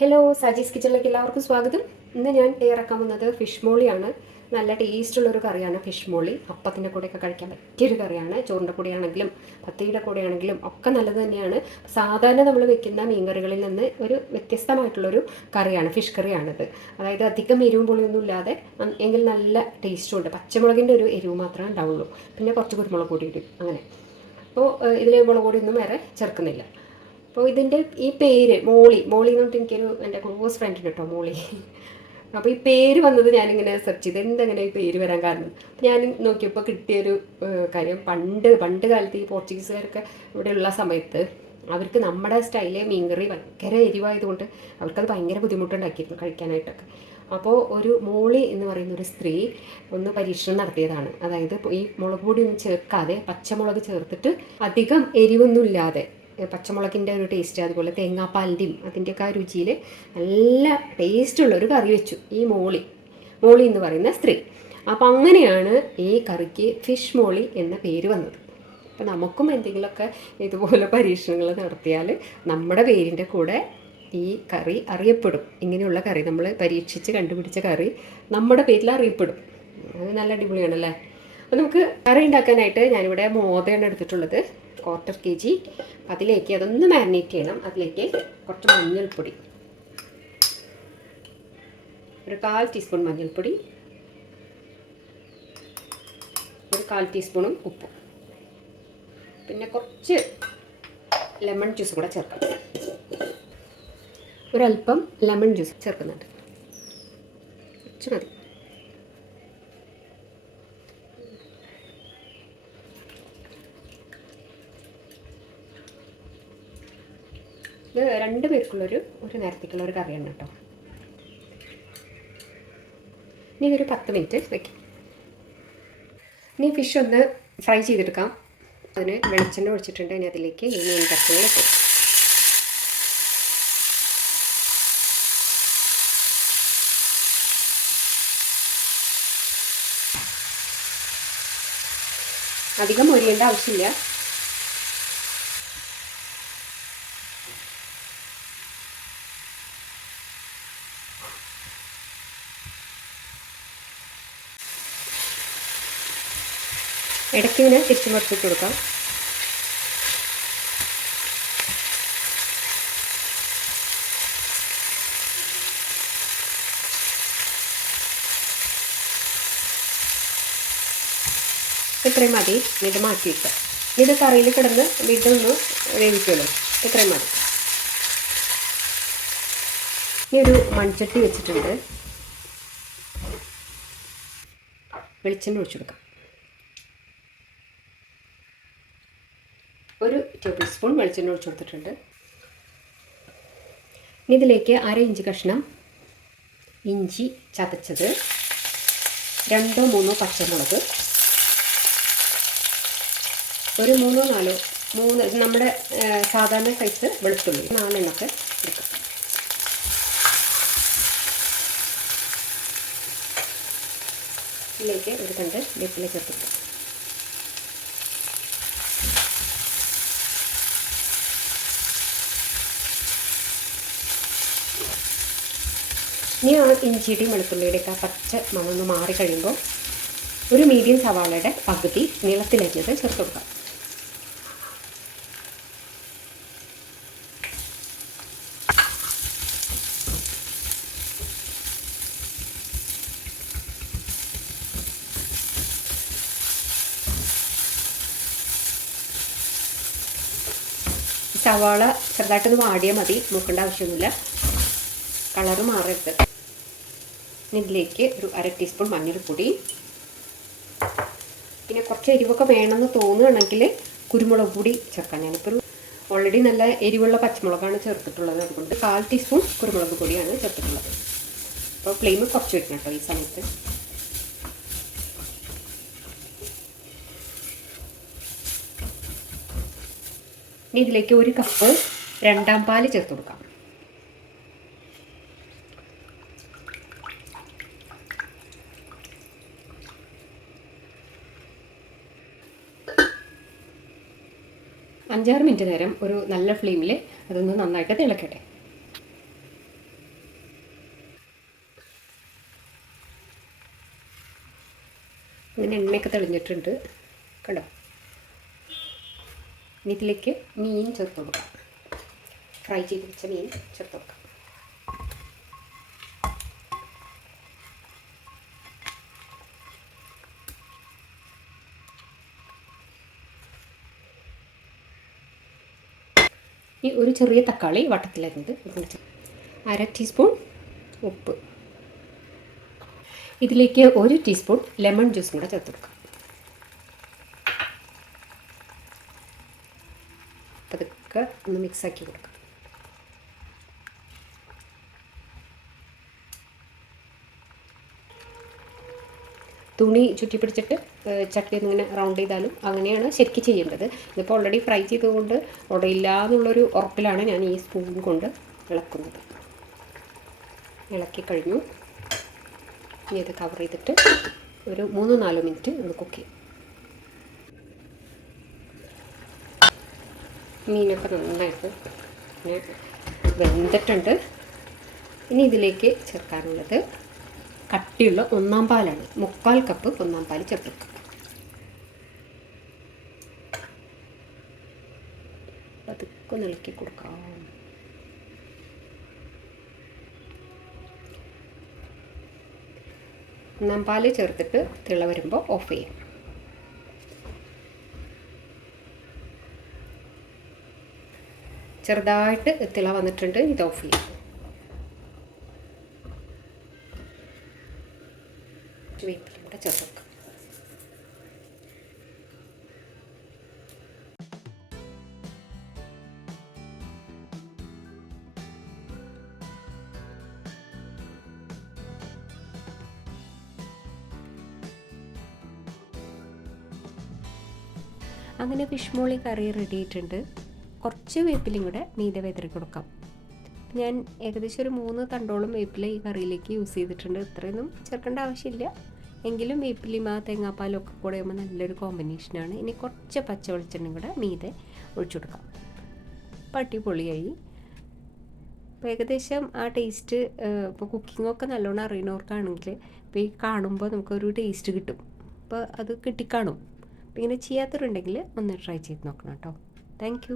Hello Saji's കിച്ചണിലേക്ക് എല്ലാവർക്കും സ്വാഗതം. ഇന്ന് ഞാൻ തയ്യാറാക്കാൻ വന്നത് ഫിഷ് മോളിയാണ്. നല്ല ടേസ്റ്റുള്ളൊരു കറിയാണ് ഫിഷ് മോളി. അപ്പത്തിന്റെ കൂടെയൊക്കെ കഴിക്കാൻ പറ്റിയൊരു കറിയാണ്. ചോറിന്റെ കൂടെയാണെങ്കിലും പത്തിയുടെ കൂടെയാണെങ്കിലും ഒക്കെ നല്ലത് തന്നെയാണ്. സാധാരണ നമ്മൾ വെക്കുന്ന മീൻകറികളിൽ നിന്ന് ഒരു വ്യത്യസ്തമായിട്ടുള്ളൊരു കറിയാണ് ഫിഷ് കറിയാണിത്. അതായത് അധികം എരിവും പുളിയൊന്നും ഇല്ലാതെ എങ്കിൽ നല്ല ടേസ്റ്റും ഉണ്ട്. പച്ചമുളകിന്റെ ഒരു എരിവ് മാത്രമേ ഉണ്ടാവുള്ളൂ. പിന്നെ കുറച്ച് കുരുമുളക് പൊടി ഇടും. അങ്ങനെ. അപ്പോൾ ഇതിൽ മുളക് പൊടിയൊന്നും വേറെ ചേർക്കുന്നില്ല. അപ്പോൾ ഇതിന്റെ ഈ പേര് മോളി മോളി എന്ന് പറഞ്ഞിട്ട് എനിക്കൊരു എന്റെ ക്ലോസ് ഫ്രണ്ട് കേട്ടോ മോളി. അപ്പോൾ ഈ പേര് വന്നത് ഞാനിങ്ങനെ സെർച്ച് ചെയ്ത് എന്തെങ്ങനെ ഈ പേര് വരാൻ കാരണം. ഞാൻ നോക്കിയപ്പോൾ കിട്ടിയൊരു കാര്യം പണ്ട് പണ്ട് കാലത്ത് ഈ പോർച്ചുഗീസുകാരൊക്കെ ഇവിടെയുള്ള സമയത്ത് അവർക്ക് നമ്മുടെ സ്റ്റൈലിലെ മീൻകറി ഭയങ്കര എരിവായതുകൊണ്ട് അവർക്കത് ഭയങ്കര ബുദ്ധിമുട്ടുണ്ടാക്കിയിരുന്നു കഴിക്കാനായിട്ടൊക്കെ. അപ്പോൾ ഒരു മോളി എന്ന് പറയുന്ന ഒരു സ്ത്രീ ഒന്ന് പരീക്ഷണം നടത്തിയതാണ്. അതായത് ഈ മുളക് പൊടി ഒന്നും ചേർക്കാതെ പച്ചമുളക് ചേർത്തിട്ട് അധികം എരിവൊന്നുമില്ലാതെ പച്ചമുളകിന്റെ ഒരു ടേസ്റ്റ് അതുപോലെ തേങ്ങാപ്പാലിന്റെയും അതിന്റെയൊക്കെ ആ രുചിയിൽ നല്ല ടേസ്റ്റുള്ള ഒരു കറി വെച്ചു. ഈ മോളി മോളി എന്ന് പറയുന്ന സ്ത്രീ. അപ്പം അങ്ങനെയാണ് ഈ കറിക്ക് ഫിഷ് മോളി എന്ന പേര് വന്നത്. അപ്പം നമുക്കും എന്തെങ്കിലുമൊക്കെ ഇതുപോലെ പരീക്ഷണങ്ങൾ നടത്തിയാൽ നമ്മുടെ പേരിന്റെ കൂടെ ഈ കറി അറിയപ്പെടും. ഇങ്ങനെയുള്ള കറി നമ്മൾ പരീക്ഷിച്ച് കണ്ടുപിടിച്ച കറി നമ്മുടെ പേരിൽ അറിയപ്പെടും. അത് നല്ല അടിപൊളിയാണല്ലേ? അപ്പോൾ നമുക്ക് കറി ഉണ്ടാക്കാനായിട്ട് ഞാനിവിടെ മോദയാണ് എടുത്തിട്ടുള്ളത്. ക്വാർട്ടർ കെ ജി അതിലേക്ക് അതൊന്ന് മാരിനേറ്റ് ചെയ്യണം. അതിലേക്ക് കുറച്ച് മഞ്ഞൾപ്പൊടി. ഒരു കാൽ ടീസ്പൂൺ മഞ്ഞൾപ്പൊടി. ഒരു കാൽ ടീസ്പൂണും ഉപ്പും. പിന്നെ കുറച്ച് ലെമൺ ജ്യൂസ് കൂടെ ചേർക്കണം ഒരല്പം ലെമൺ ജ്യൂസ് ചേർക്കുന്നുണ്ട്. കുറച്ച് മതി. ഇത് രണ്ട് പേർക്കുള്ളൊരു ഒരു നേരത്തേക്കുള്ള ഒരു കറിയാണ് കേട്ടോ. ഇനി ഒരു പത്ത് മിനിറ്റ് വെക്കും. ഇനി ഫിഷ് ഒന്ന് ഫ്രൈ ചെയ്തെടുക്കാം. അതിന് വെളിച്ചെണ്ണ ഒഴിച്ചിട്ടുണ്ട്. ഇനി അതിലേക്ക് ഈ മീൻ കഷ്ണങ്ങൾ ഇട്ടു. അധികം മൊരിയേണ്ട ആവശ്യമില്ല. ഇടയ്ക്ക് ഇങ്ങനെ തിരിച്ചു മറിച്ചിട്ട് കൊടുക്കാം. ഇത്രയും മതി. ഇത് മാറ്റിയിട്ട് ഇത് കറിയിൽ കിടന്ന് വീട്ടിൽ നിന്ന് വേവിക്കുമല്ലോ. ഇത്രയും മതി. ഇനി ഒരു മൺചട്ടി വെച്ചിട്ടുണ്ട്. വെളിച്ചെണ്ണ ഒഴിച്ചു കൊടുക്കാം ഒരു ടേബിൾ സ്പൂൺ വെളിച്ചെണ്ണ ഒഴിച്ചു കൊടുത്തിട്ടുണ്ട്. ഇനി ഇതിലേക്ക് അര ഇഞ്ച് കഷ്ണം ഇഞ്ചി ചതച്ചത് രണ്ടോ മൂന്നോ പച്ചമുളക് ഒരു മൂന്നോ നാലോ മൂന്ന് നമ്മുടെ സാധാരണ സൈസ് വെളുത്തുള്ളി നാലെണ്ണൊക്കെ എടുക്കാം. ഇതിലേക്ക് ഒരു കണ്ട് വേപ്പില ചേർത്തിട്ട് ഇനി ആ ഇഞ്ചിയുടെയും വെളുത്തുള്ളിയുടെയൊക്കെ ആ പച്ച മണമൊന്ന് മാറി കഴിയുമ്പോൾ ഒരു മീഡിയം സവാളയുടെ പകുതി നീളത്തിലരിഞ്ഞത് ചേർത്ത് കൊടുക്കാം. സവാള ചെറുതായിട്ടൊന്ന് വാടിയാൽ മതി നോക്കേണ്ട ആവശ്യമൊന്നുമില്ല. കളറ് മാറരുത്. ഇതിലേക്ക് ഒരു അര ടീസ്പൂൺ മഞ്ഞൾപ്പൊടി. പിന്നെ കുറച്ച് എരിവൊക്കെ വേണമെന്ന് തോന്നുകയാണെങ്കിൽ കുരുമുളക് പൊടി ചേർക്കാം. ഞാനിപ്പോൾ ഓൾറെഡി നല്ല എരിവുള്ള പച്ചമുളകാണ് ചേർത്തിട്ടുള്ളത്. അതുകൊണ്ട് കാൽ ടീസ്പൂൺ കുരുമുളക് പൊടിയാണ് ചേർത്തിട്ടുള്ളത്. അപ്പോൾ ഫ്ലെയിം കുറച്ച് വെക്കണം കേട്ടോ ഈ സമയത്ത്. ഇനി ഇതിലേക്ക് ഒരു കപ്പ് രണ്ടാം പാൽ ചേർത്ത് കൊടുക്കാം. അഞ്ചാറ് മിനിറ്റ് നേരം ഒരു നല്ല ഫ്ലെയിമിൽ അതൊന്ന് നന്നായിട്ട് തിളക്കട്ടെ. ഇതിന് എണ്ണയൊക്കെ തെളിഞ്ഞിട്ടുണ്ട്. കണ്ടോ? ഇനി ഇതിലേക്ക് മീൻ ചേർത്ത് കൊടുക്കാം. ഫ്രൈ ചെയ്ത് വെച്ച മീൻ ചേർത്ത് കൊടുക്കാം. ഈ ഒരു ചെറിയ തക്കാളി വട്ടത്തിലരിഞ്ഞത് അര ടീസ്പൂൺ ഉപ്പ്. ഇതിലേക്ക് ഒരു ടീസ്പൂൺ ലെമൺ ജ്യൂസും കൂടെ ചേർത്ത് കൊടുക്കാം. പതുക്കെ ഒന്ന് മിക്സാക്കി കൊടുക്കാം. തുണി ചുറ്റി പിടിച്ചിട്ട് ചട്ടി ഇങ്ങനെ റൗണ്ട് ചെയ്താലും അങ്ങനെയാണ് ശരിക്കും ചെയ്യേണ്ടത്. ഇതിപ്പോൾ ഓൾറെഡി ഫ്രൈ ചെയ്തുകൊണ്ട് ഉടയില്ല എന്നുള്ളൊരു ഉറപ്പിലാണ് ഞാൻ ഈ സ്പൂൺ കൊണ്ട് ഇളക്കുന്നത്. ഇളക്കി കഴിഞ്ഞു ഇനി ഇത് കവർ ചെയ്തിട്ട് ഒരു മൂന്ന് നാല് മിനിറ്റ് ഒന്ന് കുക്ക് ചെയ്യും. മീനൊക്കെ നന്നായിട്ട് വെന്തിട്ടുണ്ട്. ഇനി ഇതിലേക്ക് ചേർക്കാനുള്ളത് കട്ടിയുള്ള ഒന്നാം പാലാണ്. മുക്കാൽ കപ്പ് ഒന്നാം പാൽ ചേർക്കുക പതുക്കെ കൊടുക്കാം. ഒന്നാം പാൽ ചേർത്തിട്ട് തിള വരുമ്പോൾ ഓഫ് ചെയ്യാം. ചെറുതായിട്ട് തിള വന്നിട്ടുണ്ട് ഇത് ഓഫ് ചെയ്യാം. വേപ്പിലും കൂടെ ചേർത്ത് അങ്ങനെ ഫിഷ് മോളി കറി റെഡി ആയിട്ടുണ്ട്. കുറച്ച് വേപ്പിലും കൂടെ മീതെ വെതറി കൊടുക്കാം. ഞാൻ ഏകദേശം ഒരു മൂന്ന് തണ്ടോളം വേപ്പില ഈ കറിയിലേക്ക് യൂസ് ചെയ്തിട്ടുണ്ട്. ഇത്രയൊന്നും ചേർക്കേണ്ട ആവശ്യമില്ല. എങ്കിലും വേപ്പിലിമ തേങ്ങാപ്പാലൊക്കെ കൂടെ ആകുമ്പോൾ നല്ലൊരു കോമ്പിനേഷനാണ് ഇനി കുറച്ച് പച്ച വെളിച്ചെണ്ണയും കൂടെ മീതെ ഒഴിച്ചു കൊടുക്കാം. പട്ടിപൊളിയായി അപ്പോൾ ഏകദേശം ആ ടേസ്റ്റ് ഇപ്പോൾ കുക്കിങ്ങൊക്കെ നല്ലോണം അറിയുന്നവർക്കാണെങ്കിൽ ഇപ്പോൾ ഈ കാണുമ്പോൾ നമുക്കൊരു ടേസ്റ്റ് കിട്ടും. അപ്പോൾ അത് കിട്ടിക്കാണും. അപ്പോൾ ഇങ്ങനെ ചെയ്യാത്തവരുണ്ടെങ്കിൽ ഒന്ന് ട്രൈ ചെയ്ത് നോക്കണം കേട്ടോ. താങ്ക്